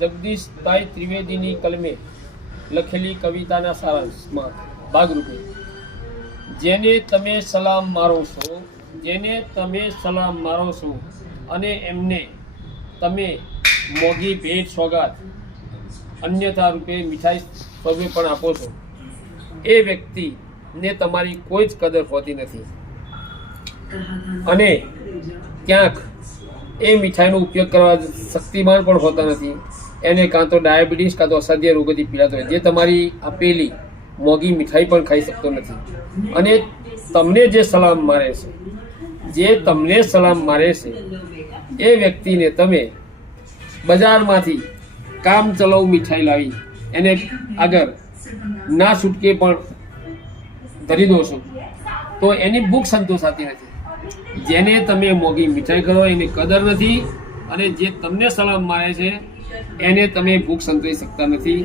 જગદીશભાઈ ત્રિવેદીની કલમે લખેલી કવિતાના સારાંશમાં ભાગરૂપે જેને તમે સલામ મારો છો અને એમને તમે મોંઘી ભેટ સોગાદ અન્યથા રૂપે મીઠાઈ સ્વરૂપે પણ આપો છો, એ વ્યક્તિને તમારી કોઈ જ કદર હોતી નથી અને ક્યાંક એ મીઠાઈનો ઉપયોગ કરવા શક્તિમાન પણ હોતા નથી. એને કાં તો ડાયાબિટીસ કાં તો અસાધ્ય રોગોથી પીડાતો હોય, જે તમારી આપેલી મોંઘી મીઠાઈ પણ ખાઈ શકતો નથી. અને તમને જે સલામ મારે છે એ વ્યક્તિને તમે બજારમાંથી કામ ચલાવ મીઠાઈ લાવી એને આગળ ના છૂટકે પણ ધરી દો છો તો એની ભૂખ સંતોષાતી નથી. જેને તમે મોંઘી મીઠાઈ કરો એની કદર નથી અને જે તમને સલામ મારે છે એને તમે ભૂખ સંતોષી શકતા નથી.